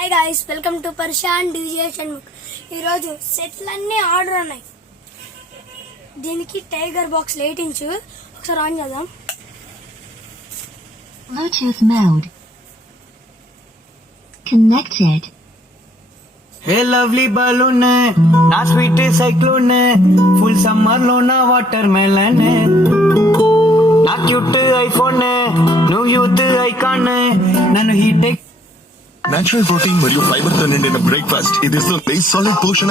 Hi guys welcome to परशान DJ Shanmukh. ఈ రోజు సెట్లన్నీ ఆర్డర్ ఉన్నాయి। దీనికి టైగర్ బాక్స్ 8 ఇంచ్ ఒకసారి ఆన్ చేద్దాం। Bluetooth mode connected। Hey lovely balloon ना स्वीट साइक्लोन फुल సమ్మర్ లో నా వాటర్ మెలన్ నా క్యూట్ ఐఫోన్ నువ్వు యూత్ ఐకాన్ నన్ను హీట్ Natural protein మరియు ఫైబర్ తో నిండిన బ్రేక్ఫాస్ట్ ఇది సాలిడ్ పోషణ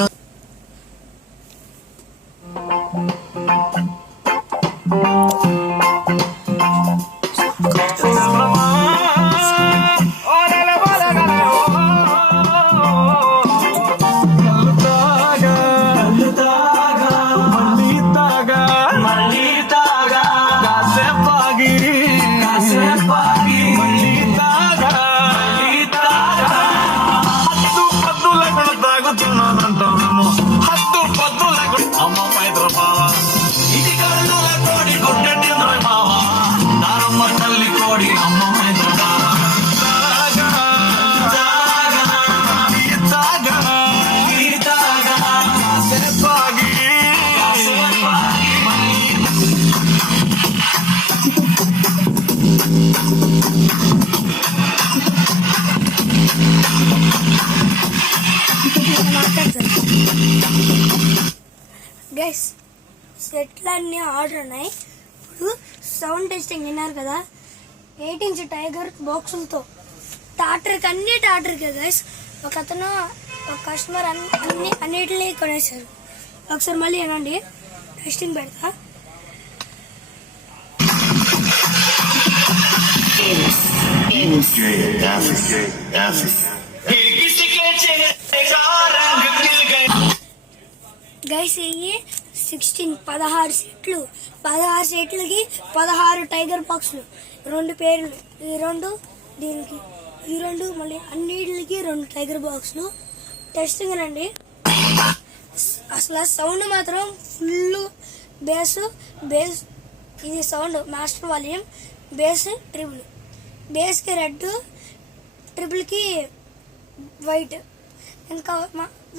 గైస్ సెట్లన్నీ ఆర్డర్ ఉన్నాయి। ఇప్పుడు సౌండ్ టెస్టింగ్ విన్నారు కదా, 8 ఇంచ్ టైగర్ బాక్సులతో అన్ని టాటర్కే గైస్। ఒక కస్టమర్ అన్నిటినీ కొనేసారు। ఒకసారి మళ్ళీ ఏనండి టెస్టింగ్ పెడతా। గైస్ ఇవి 16 సెట్లు 16 సెట్లకి 16 టైగర్ బాక్సులు, 2 పేర్లు, ఈ 2 దీనికి, ఈ 2 మళ్ళీ అన్నిటికి 2 టైగర్ బాక్సులు టెస్టింగ్ అండి। అసలు సౌండ్ మాత్రం ఫుల్ బేస్ ఇది sound master volume, bass treble, బేస్కి రెడ్, ట్రిపుల్కి వైట్, ఇంకా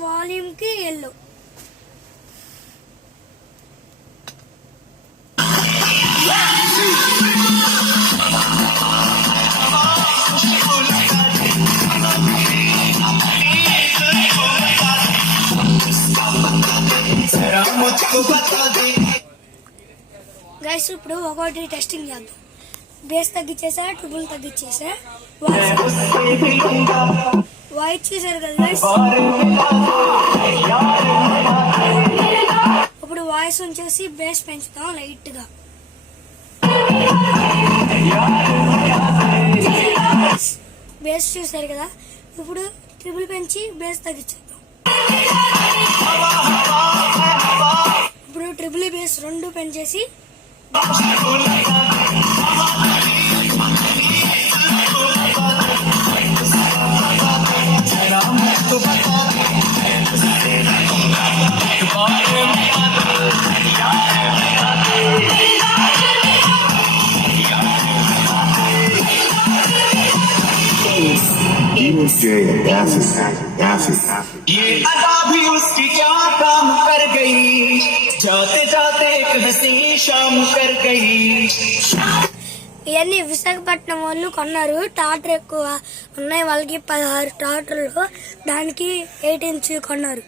వాల్యూమ్కి ఎల్లో। గైస్ ఇప్పుడు ఒకటి టెస్టింగ్ చేద్దాం। బేస్ తగ్గించేసా, ట్రిపుల్ తగ్గించేసా, వాయిస్ చూసారు కదా గైస్। ఇప్పుడు వాయిస్ ఉంచేసి బేస్ పెంచుతాం లైట్ గా। బేస్ చూసారు కదా, ఇప్పుడు ట్రిపుల్ పెంచి బేస్ తగ్గించేద్దాం। ఇప్పుడు ట్రిపుల్ బేస్ 2 పెంచేసి ये अदा भी उसकी क्या काम कर गई, जाते जाते एक हंसी शाम कर गई। ఇవన్నీ విశాఖపట్నం వాళ్ళు కొన్నారు। టాటర్ ఎక్కువ ఉన్నాయి వాళ్ళకి, 16 టాటర్లు, దానికి 8 ఇంచ్ కొన్నారు।